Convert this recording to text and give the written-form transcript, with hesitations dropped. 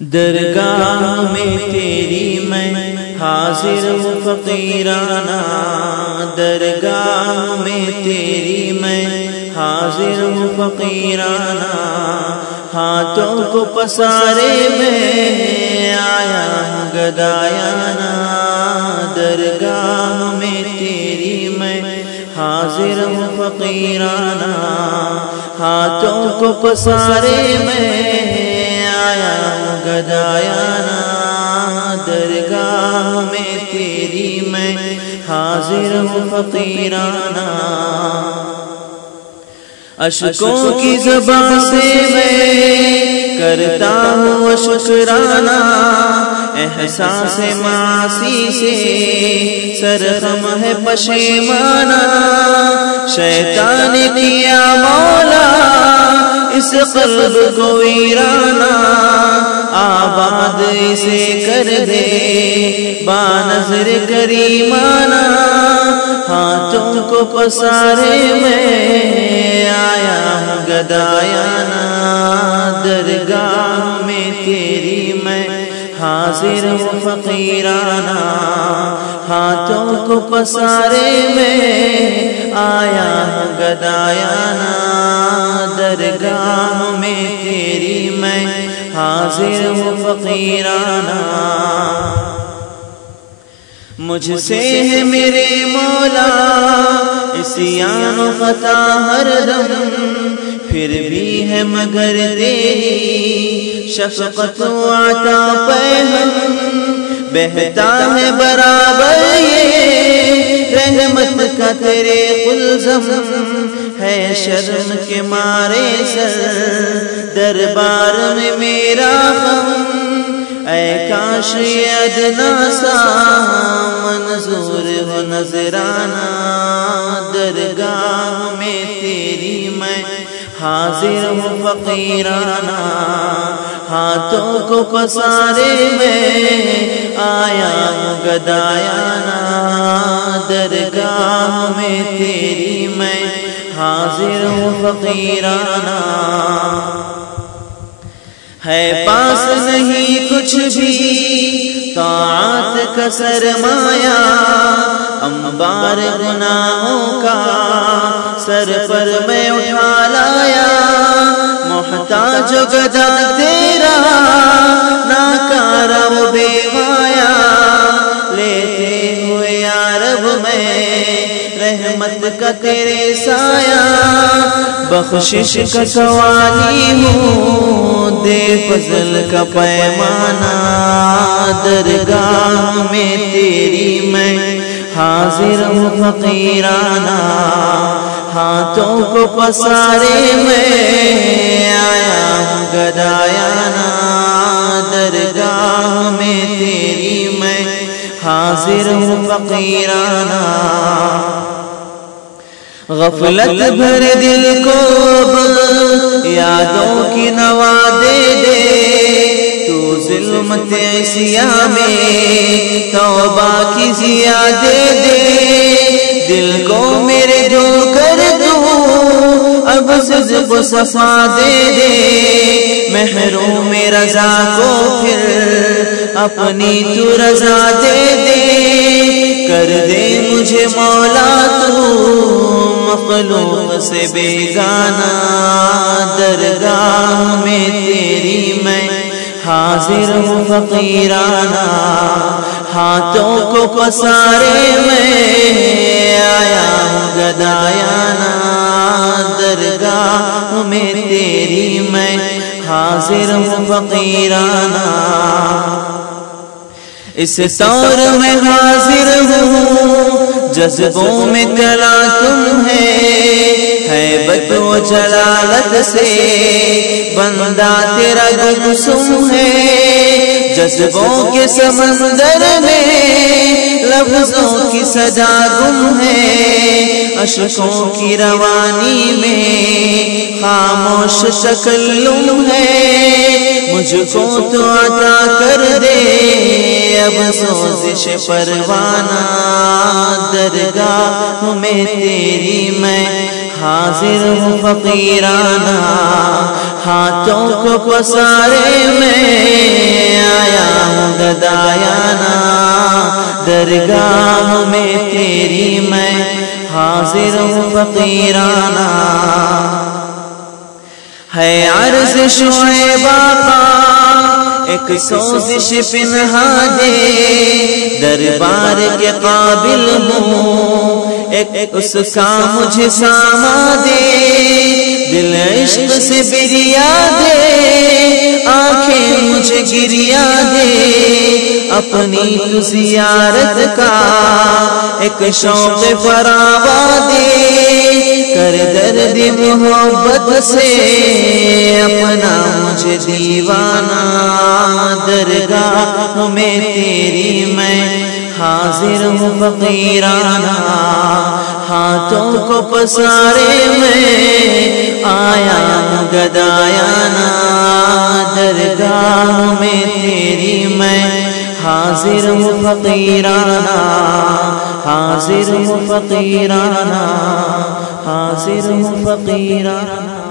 درگاہ میں تیری میں حاضر ہوں فقیرانہ، درگاہ میں تیری میں حاضر ہوں فقیرانہ، ہاتھوں کو پسارے میں آیا ہوں گدایانہ، درگاہ میں تیری میں حاضر ہوں فقیرانہ، ہاتھوں کو پسارے میں آیا ہوں گدایانہ، درگاہ میں تیری میں حاضر ہوں فقیرانہ، اشکوں کی زبان سے میں کرتا ہوں شکرانہ، احساس معاصی سے سرخم ہے پشیمانہ، شیطان کیا مولا اس قلب کو ویرانہ، آباد اسے کر دے بانظر کریمانہ، ہاتھوں کو پسارے میں آیا ہوں گدایانہ، درگاہ میں تیری میں حاضر ہوں فقیرانہ، ہاتھوں کو پسارے میں آیا ہوں گدایانہ، درگاہ میں تیری میں حاضر ہوں فقیرانہ، مجھ سے ہے میرے مولا عصیان و خطا ہر دم، پھر بھی ہے مگر تیری شفقت و عطا پہم، بہتا ہے برابر یہ رحمت کا تیرے قلزم، ہے شرم کے مارے سر دربار میں میرا غم، اے کاش یہ ادنا سا منظور ہو نظرانہ، درگاہ میں تیری میں حاضر ہوں فقیرانہ، ہاتھوں کو پسارے میں آیا ہوں گدایانہ، درگاہ میں تیری میں حاضر ہوں فقیرانہ، ہے پاس نہیں کچھ بھی طاعت کا سرمایہ، انبار گناہوں کا سر پر میں اٹھا لایا، محتاج و گدا تیرا ناکارہ و بے مایا، لیتے ہوئے یا رب میں رحمت کا تیرے سایہ، بخشش کا سوالی ہوں دے فضل کا پیمانہ، درگاہ میں تیری میں حاضر ہوں فقیرانہ، ہاتھوں کو پسارے میں آیا ہوں گدایانہ، درگاہ میں تیری میں حاضر ہوں فقیرانہ، غفلت بھر دل کو یادوں کی نوا دے دے، تو ظلمت عصیاں میں توبہ کی ضیا دے دے، دل کو میرے دھو کر دوں اب صدق و صفا دے دے، محروم رضا کو پھر اپنی تو رضا دے دے، کر دے مجھے مولا تو مخلوق سے بیگانہ، درگاہ میں تیری میں حاضر ہوں فقیرانہ، ہاتھوں کو پسارے میں آیا ہوں گدایانہ، درگاہ میں تیری میں حاضر ہوں فقیرانہ، اس طور میں حاضر ہوں جذبوں میں تلا تم ہے، ہیبت و جلالت سے بندہ تیرا گمسم ہے، جذبوں کے سمندر میں لفظوں کی صدا گم ہے، اشکوں کی روانی میں خاموش تکلم ہے، مجھ کو تو عطا کر دے اب سوزش پروانہ، درگاہ میں تیری میں حاضر ہوں فقیرانہ، ہاتھوں کو پسارے میں آیا ہوں گدایانہ، درگاہ میں تیری میں حاضر ہوں فقیرانہ۔ ہے عرض شعیب آقا ایک سوزش پنہا دے، دربار کے قابل ہوں ایک اس کا مجھے ساما دے، دل عشق سے بریا دے، آنکھیں مجھے گریا دے، اپنی تو زیارت کا ایک شوق فراوا دے، کر درد محبت سے اپنا مجھے دیوانہ، درگاہ میں تیری میں حاضر ہوں فقیرانہ، ہاتھوں کو پسارے میں آیا ہوں گدایانہ، درگاہ میں تیری میں حاضر ہوں فقیرانہ، حاضر ہوں فقیرانہ، حاضر ہوں فقیرانہ۔